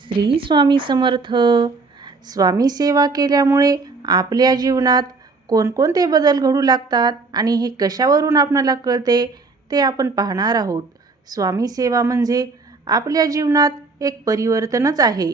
श्री स्वामी समर्थ. स्वामी सेवा केल्यामुळे आपल्या जीवनात कोणकोणते बदल घडू लागतात आणि हे कशावरून आपणाला कळते ते आपण पाहणार आहोत. स्वामी सेवा म्हणजे आपल्या जीवनात एक परिवर्तनच आहे.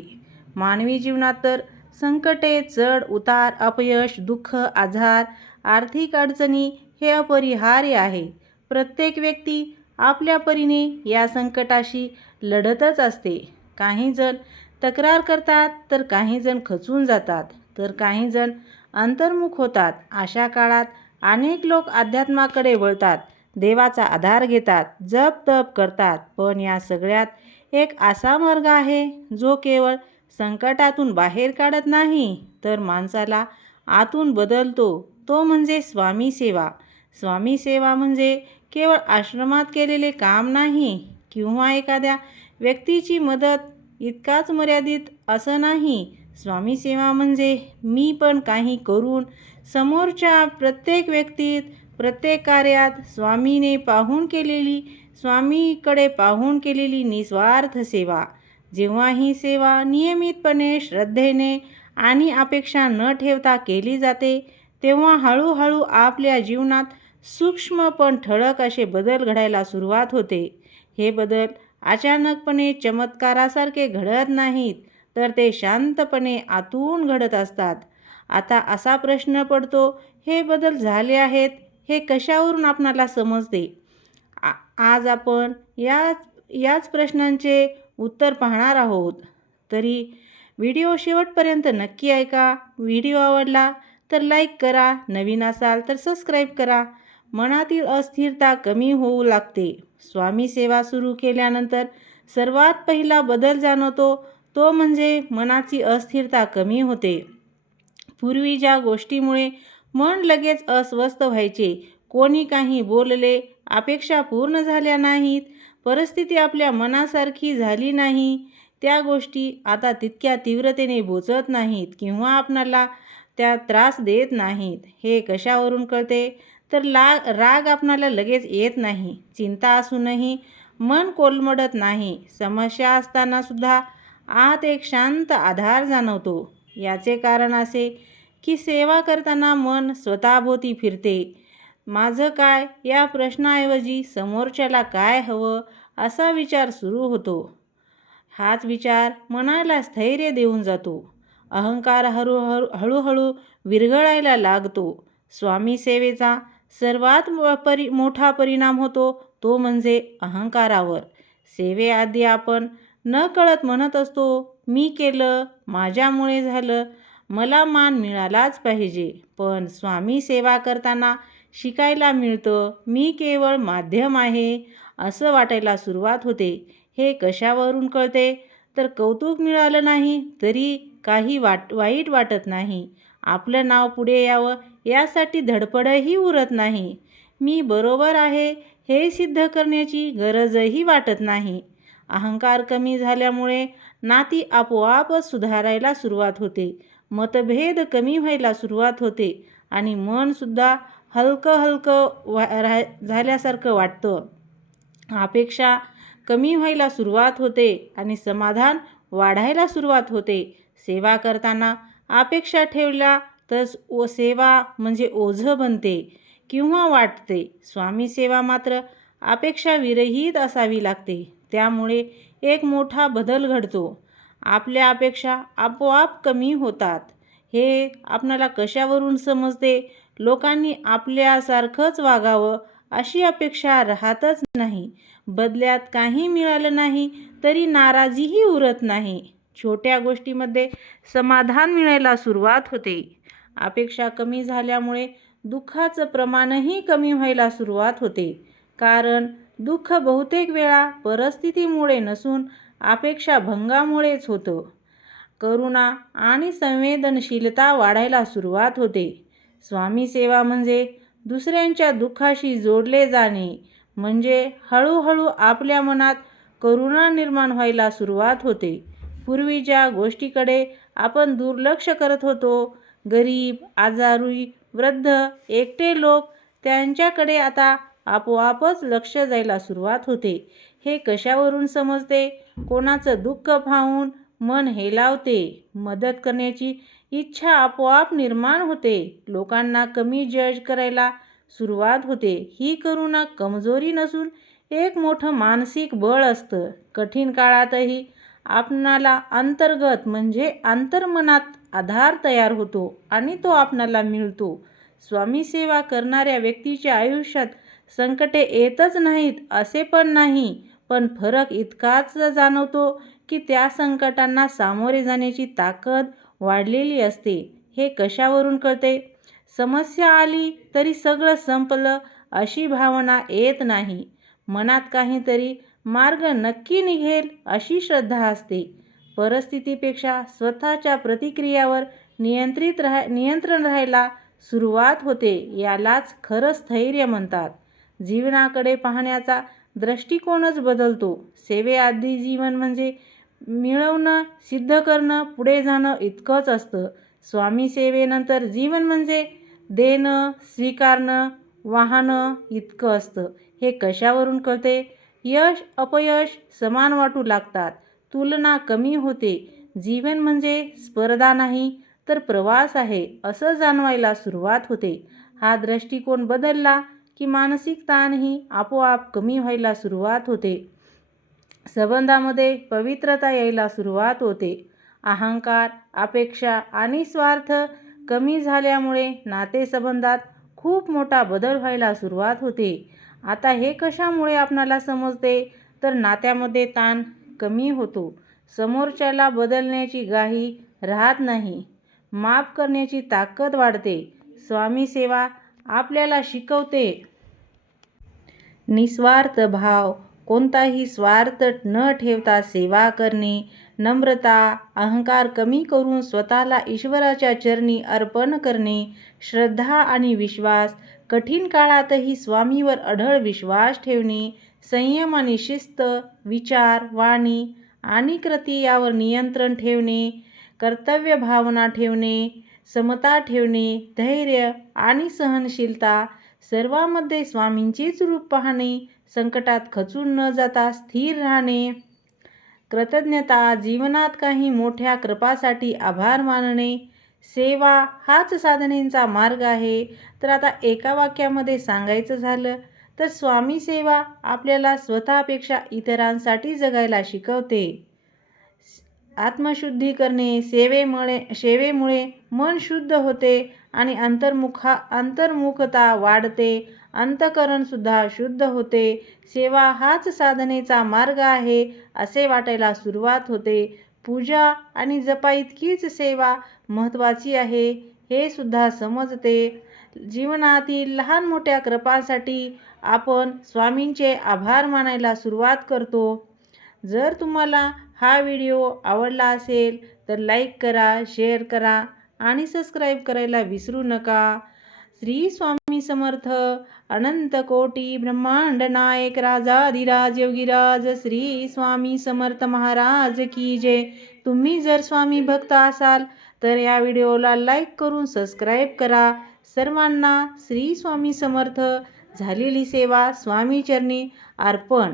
मानवी जीवनात तर संकटे, चढ उतार, अपयश, दुःख, आजार, आर्थिक अडचणी हे अपरिहार्य आहे. प्रत्येक व्यक्ती आपल्या परीने या संकटाशी लढतच असते. काही जण तक्रार करतात, तर काही जण खचून जातात, तर काही जण अंतर्मुख होतात. अशा काळात अनेक लोक अध्यात्माकडे वळतात, देवाचा आधार घेतात, जप तप करतात. पण या सगळ्यात एक असा मार्ग आहे जो केवळ संकटातून बाहेर काढत नाही, तर माणसाला आतून बदलतो. तो म्हणजे स्वामी सेवा. स्वामी सेवा म्हणजे केवळ आश्रमात केलेले काम नाही किंवा एखाद्या व्यक्तीची मदत इतकाच मर्यादित असं नाही. स्वामी सेवा म्हणजे मी पण काही करून समोरच्या प्रत्येक व्यक्तीत, प्रत्येक कार्यात स्वामीकडे पाहून केलेली निस्वार्थ सेवा. जेव्हा ही सेवा नियमितपणे, श्रद्धेने आणि अपेक्षा न ठेवता केली जाते, तेव्हा हळूहळू आपल्या जीवनात सूक्ष्म पण ठळक असे बदल घडायला सुरुवात होते. हे बदल अचानकपणे चमत्कारासारखे घडत नाहीत, तर ते शांतपणे आतून घडत असतात. आता असा प्रश्न पडतो, हे बदल झाले आहेत हे कशावरून आपणाला समजते? आज आपण याच प्रश्नांचे उत्तर पाहणार आहोत. तरी व्हिडिओ शेवटपर्यंत नक्की ऐका. व्हिडिओ आवडला तर लाईक करा, नवीन असाल तर सबस्क्राईब करा. मनातील अस्थिरता कमी होऊ लागते. स्वामी सेवा सुरू केल्यानंतर सर्वात पहिला बदल जाणवतो तो म्हणजे मनाची अस्थिरता कमी होते. पूर्वी ज्या गोष्टीमुळे मन लगेच अस्वस्थ व्हायचे, कोणी काही बोलले, अपेक्षा पूर्ण झाल्या नाहीत, परिस्थिती आपल्या मनासारखी झाली नाही, त्या गोष्टी आता तितक्या तीव्रतेने बोचत नाहीत किंवा आपणाला त्या त्रास देत नाहीत. हे कशावरून कळते? तर राग आपणाला लगेच येत नाही, चिंता असूनही मन कोलमडत नाही, समस्या असताना सुद्धा आत एक शांत आधार जाणवतो. याचे कारण असे की सेवा करताना मन स्वतःभोवती फिरते. माझं काय या प्रश्नाऐवजी समोरच्याला काय हवं असा विचार सुरू होतो. हाच विचार मनाला स्थैर्य देऊन जातो. अहंकार हळूहळू विरघळायला लागतो. स्वामी सेवेचा सर्वात मोठा परिणाम होतो तो म्हणजे अहंकारावर. सेवेआधी आपण नकळत म्हणत असतो, मी केलं, माझ्यामुळे झालं, मला मान मिळालाच पाहिजे. पण स्वामी सेवा करताना शिकायला मिळतं, मी केवळ माध्यम आहे असं वाटायला सुरुवात होते. हे कशावरून कळते? तर कौतुक मिळालं नाही तरी काही वाईट वाटत नाही. आपलं नाव पुढे यावं यासाठी धडपडही उरत नाही. मी बरोबर आहे हे सिद्ध करण्याची गरजही वाटत नाही. अहंकार कमी झाल्यामुळे नाती आपोआपच सुधारायला सुरुवात होते. मतभेद कमी व्हायला सुरुवात होते आणि मनसुद्धा हलकं झाल्यासारखं वाटतं. अपेक्षा कमी व्हायला सुरुवात होते आणि समाधान वाढायला सुरुवात होते. सेवा करताना अपेक्षा ठेवल्या तर सेवा म्हणजे ओझं बनते किंवा वाटते. स्वामी सेवा मात्र अपेक्षा विरहित असावी लागते. त्यामुळे एक मोठा बदल घडतो. आपल्या अपेक्षा आपोआप कमी होतात. हे आपणाला कशावरून समजते? लोकांनी आपल्यासारखंच वागावं अशी अपेक्षा राहतच नाही. बदल्यात काही मिळालं नाही तरी नाराजीही उरत नाही. छोट्या गोष्टीमध्ये समाधान मिळायला सुरुवात होते. अपेक्षा कमी झाल्यामुळे दुःखाचं प्रमाणही कमी व्हायला सुरुवात होते. कारण दुःख बहुतेक वेळा परिस्थितीमुळे नसून अपेक्षा भंगामुळेच होतं. करुणा आणि संवेदनशीलता वाढायला सुरुवात होते. स्वामी सेवा म्हणजे दुसऱ्यांच्या दुःखाशी जोडले जाणे. म्हणजे हळूहळू आपल्या मनात करुणा निर्माण व्हायला सुरुवात होते. पूर्वी ज्या गोष्टीकडे आपण दुर्लक्ष करत होतो, गरीब, आजारी, वृद्ध, एकटे लोक, त्यांच्याकडे आता आपोआपच लक्ष जायला सुरुवात होते. हे कशावरून समजते? कोणाचं दुःख पाहून मन हेलावते, मदत करण्याची इच्छा आपोआप निर्माण होते, लोकांना कमी जज करायला सुरुवात होते. ही करुणा कमजोरी नसून एक मोठं मानसिक बळ असतं. कठीण काळातही आपणाला अंतर्गत म्हणजे अंतर्मनात आधार तयार होतो आणि तो आपणाला मिळतो. स्वामी सेवा करणाऱ्या व्यक्तीच्या आयुष्यात संकटे येतच नाहीत असे पण नाही, पण फरक इतकाच जाणवतो की त्या संकटांना सामोरे जाण्याची ताकद वाढलेली असते. हे कशावरून कळते? समस्या आली तरी सगळं संपलं अशी भावना येत नाही. मनात काहीतरी मार्ग नक्की निघेल अशी श्रद्धा असते. परिस्थितीपेक्षा स्वतःच्या प्रतिक्रियावर नियंत्रण राहायला सुरुवात होते. यालाच खरं स्थैर्य म्हणतात. जीवनाकडे पाहण्याचा दृष्टिकोनच बदलतो. सेवेआधी जीवन म्हणजे मिळवणं, सिद्ध करणं, पुढे जाणं इतकंच असतं. स्वामी सेवेनंतर जीवन म्हणजे देणं, स्वीकारणं, वाहणं इतकं असतं. हे कशावरून कळते? यश अपयश समान वाटू लागतात, तुलना कमी होते. जीवन म्हणजे स्पर्धा नाही तर प्रवास आहे असं जाणवायला सुरुवात होते. हा दृष्टिकोन बदलला की मानसिक ताणही आपोआप कमी व्हायला सुरुवात होते. संबंधामध्ये पवित्रता यायला सुरुवात होते. अहंकार, अपेक्षा आणि स्वार्थ कमी झाल्यामुळे नातेसंबंधात खूप मोठा बदल व्हायला सुरुवात होते. आता हे कशामुळे आपणाला समजते? तर नात्यामध्ये ताण कमी होतो, समोरच्याला बदलण्याची घाई राहत नाही, माफ करण्याची ताकद वाढते. स्वामी सेवा आपल्याला शिकवते निस्वार्थ भाव, कोणताही स्वार्थ न ठेवता सेवा करणे, नम्रता, अहंकार कमी करून स्वतःला ईश्वराच्या चरणी अर्पण करणे, श्रद्धा आणि विश्वास, कठीण काळातही स्वामीवर अढळ विश्वास ठेवणे, संयम आणि शिस्त, विचार, वाणी आणि कृती यावर नियंत्रण ठेवणे, कर्तव्य भावना ठेवणे, समता ठेवणे, धैर्य आणि सहनशीलता, सर्वांमध्ये स्वामींचेच रूप पाहणे, संकटात खचून न जाता स्थिर राहणे, कृतज्ञता, जीवनात काही मोठ्या कृपासाठी आभार मानणे. सेवा हाच साधनेचा मार्ग आहे. तर आता एका वाक्यामध्ये सांगायचं झालं तर स्वामी सेवा आपल्याला स्वतःपेक्षा इतरांसाठी जगायला शिकवते. आत्मशुद्धी करणे, सेवेमुळे मन शुद्ध होते आणि अंतर्मुखता वाढते, अंतःकरणसुद्धा शुद्ध होते. सेवा हाच साधनेचा मार्ग आहे असे वाटायला सुरुवात होते. पूजा आणि जपाइतकीच सेवा महत्त्वाची आहे हे सुद्धा समजते. जीवनातील लहान मोठ्या कृपांसाठी आपण स्वामींचे आभार मानायला सुरुवात करतो. जर तुम्हाला हा व्हिडिओ आवडला असेल तर लाईक करा, शेअर करा आणि सबस्क्राईब करायला विसरू नका. श्री स्वामी समर्थ. अनंत कोटी ब्रह्मांड नायक राजाधिराज योगीराज श्री स्वामी समर्थ महाराज की जय. तुम्ही जर स्वामी भक्त असाल तर या व्हिडिओला लाईक करून सबस्क्राईब करा. सर्वांना श्री स्वामी समर्थ. झालेली सेवा स्वामी चरणी अर्पण.